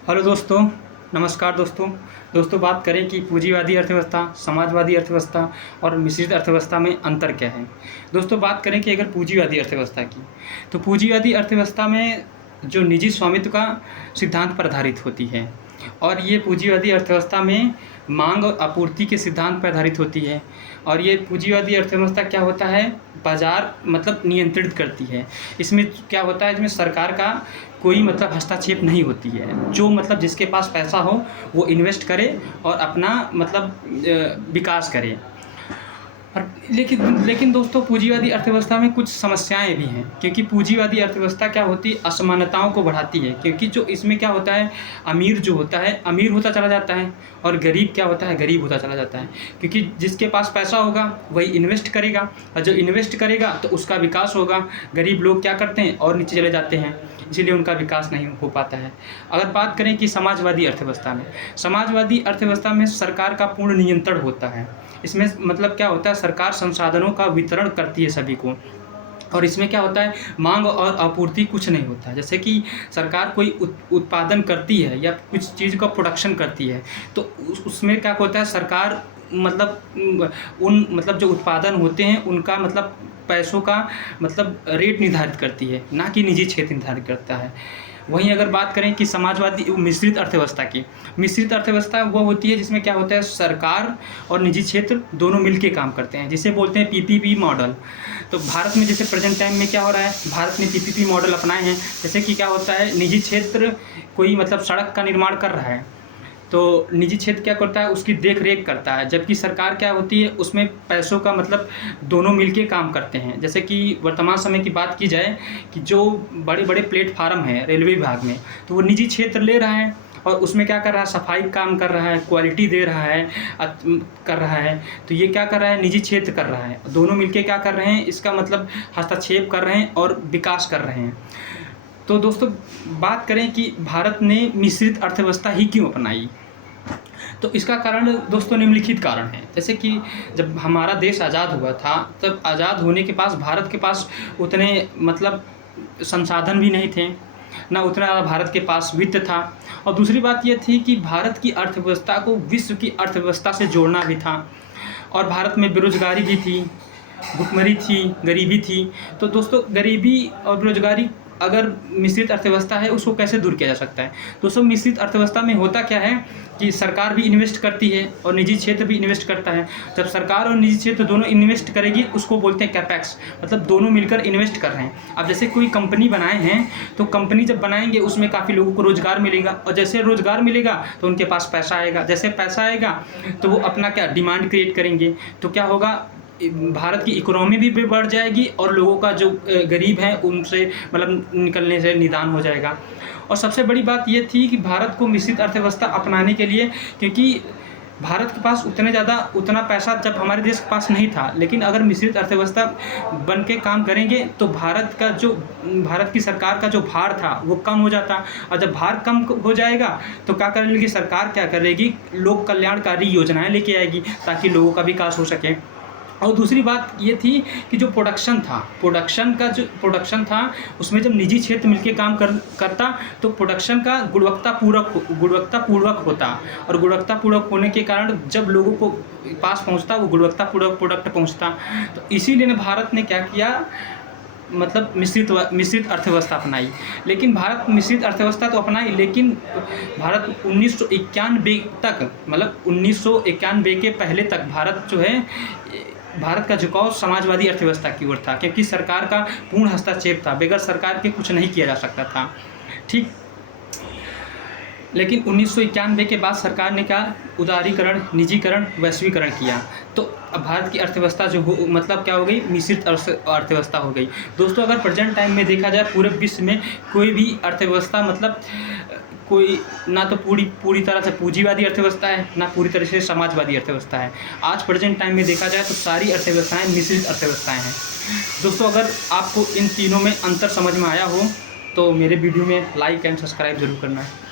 Hello दोस्तों, नमस्कार दोस्तों। बात करें कि पूंजीवादी अर्थव्यवस्था, समाजवादी अर्थव्यवस्था और मिश्रित अर्थव्यवस्था में अंतर क्या है। दोस्तों, बात करें कि अगर पूंजीवादी अर्थव्यवस्था की, तो पूंजीवादी अर्थव्यवस्था में जो निजी स्वामित्व का सिद्धांत पर आधारित होती है और ये पूंजीवादी अर्थव्यवस्था में मांग और आपूर्ति के सिद्धांत पर आधारित होती है। और ये पूंजीवादी अर्थव्यवस्था क्या होता है, बाजार मतलब नियंत्रित करती है। इसमें क्या होता है, इसमें सरकार का कोई मतलब हस्तक्षेप नहीं होती है। जो मतलब जिसके पास पैसा हो वो इन्वेस्ट करे और अपना मतलब विकास करे। और लेकिन दोस्तों, पूंजीवादी अर्थव्यवस्था में कुछ समस्याएं भी हैं, क्योंकि पूंजीवादी अर्थव्यवस्था क्या होती है, असमानताओं को बढ़ाती है। क्योंकि जो इसमें क्या होता है, अमीर जो होता है अमीर होता चला जाता है और गरीब क्या होता है, गरीब होता चला जाता है। क्योंकि जिसके पास पैसा होगा वही इन्वेस्ट करेगा और जो इन्वेस्ट करेगा तो उसका विकास होगा। गरीब लोग क्या करते हैं, और नीचे चले जाते हैं, इसीलिए उनका विकास नहीं हो पाता है। अगर बात करें कि समाजवादी अर्थव्यवस्था में सरकार का पूर्ण नियंत्रण होता है। इसमें मतलब क्या होता है, सरकार संसाधनों का वितरण करती है सभी को। और इसमें क्या होता है, मांग और आपूर्ति कुछ नहीं होता। जैसे कि सरकार कोई उत्पादन करती है या कुछ चीज़ का प्रोडक्शन करती है, तो उसमें क्या होता है, सरकार मतलब उन मतलब जो उत्पादन होते हैं उनका मतलब पैसों का मतलब रेट निर्धारित करती है, ना कि निजी क्षेत्र निर्धारित करता है। वहीं अगर बात करें कि समाजवादी मिश्रित अर्थव्यवस्था की, मिश्रित अर्थव्यवस्था वो होती है जिसमें क्या होता है, सरकार और निजी क्षेत्र दोनों मिलकर काम करते हैं, जिसे बोलते हैं पीपीपी मॉडल। तो भारत में जैसे प्रेजेंट टाइम में क्या हो रहा है, भारत ने पीपीपी मॉडल अपनाए हैं। जैसे कि क्या होता है, निजी क्षेत्र कोई मतलब सड़क का निर्माण कर रहा है तो निजी क्षेत्र क्या करता है, उसकी देख रेख करता है, जबकि सरकार क्या होती है, उसमें पैसों का मतलब दोनों मिलके काम करते हैं। जैसे कि वर्तमान समय की बात की जाए कि जो बड़े बड़े प्लेटफार्म हैं रेलवे विभाग में, तो वो निजी क्षेत्र ले रहा है और उसमें क्या कर रहा है, सफाई काम कर रहा है, क्वालिटी दे रहा है, कर रहा है। तो ये क्या कर रहा है, निजी क्षेत्र कर रहा है। दोनों मिलके क्या कर रहे हैं, इसका मतलब हस्तक्षेप कर रहे हैं और विकास कर रहे हैं। तो दोस्तों, बात करें कि भारत ने मिश्रित अर्थव्यवस्था ही क्यों अपनाई, तो इसका कारण दोस्तों निम्नलिखित कारण है। जैसे कि जब हमारा देश आज़ाद हुआ था, तब आज़ाद होने के पास भारत के पास उतने मतलब संसाधन भी नहीं थे, ना उतना ज़्यादा भारत के पास वित्त था। और दूसरी बात ये थी कि भारत की अर्थव्यवस्था को विश्व की अर्थव्यवस्था से जोड़ना भी था। और भारत में बेरोजगारी भी थी, भुखमरी थी, गरीबी थी। तो दोस्तों, गरीबी और बेरोजगारी अगर मिश्रित अर्थव्यवस्था है उसको कैसे दूर किया जा सकता है। दोस्तों, मिश्रित अर्थव्यवस्था में होता क्या है कि सरकार भी इन्वेस्ट करती है और निजी क्षेत्र भी इन्वेस्ट करता है। जब सरकार और निजी क्षेत्र दोनों इन्वेस्ट करेगी उसको बोलते हैं कैपेक्स, मतलब दोनों मिलकर इन्वेस्ट कर रहे हैं। अब जैसे कोई कंपनी बनाए हैं तो कंपनी जब बनाएंगे उसमें काफ़ी लोगों को रोज़गार मिलेगा, और जैसे रोज़गार मिलेगा तो उनके पास पैसा आएगा। जैसे पैसा आएगा तो वो अपना क्या डिमांड क्रिएट करेंगे, तो क्या होगा, भारत की इकोनॉमी भी बढ़ जाएगी और लोगों का जो गरीब हैं उनसे मतलब निकलने से निदान हो जाएगा। और सबसे बड़ी बात ये थी कि भारत को मिश्रित अर्थव्यवस्था अपनाने के लिए, क्योंकि भारत के पास उतना पैसा जब हमारे देश के पास नहीं था, लेकिन अगर मिश्रित अर्थव्यवस्था बन के काम करेंगे तो भारत की सरकार का जो भार था वो कम हो जाता। और जब भार कम हो जाएगा तो क्या करेगी सरकार, क्या करेगी, लोक कल्याणकारी योजनाएं लेके आएगी ताकि लोगों का विकास हो सके। और दूसरी बात ये थी कि जो प्रोडक्शन था उसमें जब निजी क्षेत्र मिलकर काम करता तो प्रोडक्शन का गुणवत्तापूर्वक होता, और गुणवत्तापूर्वक होने के कारण जब लोगों को पास पहुंचता वो गुणवत्तापूर्वक प्रोडक्ट पहुंचता। तो इसीलिए भारत ने क्या किया, मतलब मिश्रित अर्थव्यवस्था अपनाई। लेकिन भारत मिश्रित अर्थव्यवस्था तो अपनाई, लेकिन भारत 1991 तक, मतलब 1991 के पहले तक भारत का झुकाव समाजवादी अर्थव्यवस्था की ओर था, क्योंकि सरकार का पूर्ण हस्तक्षेप था, बगैर सरकार के कुछ नहीं किया जा सकता था। ठीक, लेकिन 1991 के बाद सरकार ने क्या, उदारीकरण, निजीकरण, वैश्वीकरण किया। तो अब भारत की अर्थव्यवस्था जो मतलब क्या हो गई, मिश्रित अर्थव्यवस्था हो गई। दोस्तों, अगर प्रेजेंट टाइम में देखा जाए पूरे विश्व में कोई भी अर्थव्यवस्था मतलब कोई ना तो पूरी तरह से पूंजीवादी अर्थव्यवस्था है, ना पूरी तरह से समाजवादी अर्थव्यवस्था है। आज प्रेजेंट टाइम में देखा जाए तो सारी अर्थव्यवस्थाएं मिश्रित अर्थव्यवस्थाएं हैं। दोस्तों, अगर आपको इन तीनों में अंतर समझ में आया हो तो मेरे वीडियो में लाइक एंड सब्सक्राइब जरूर करना है।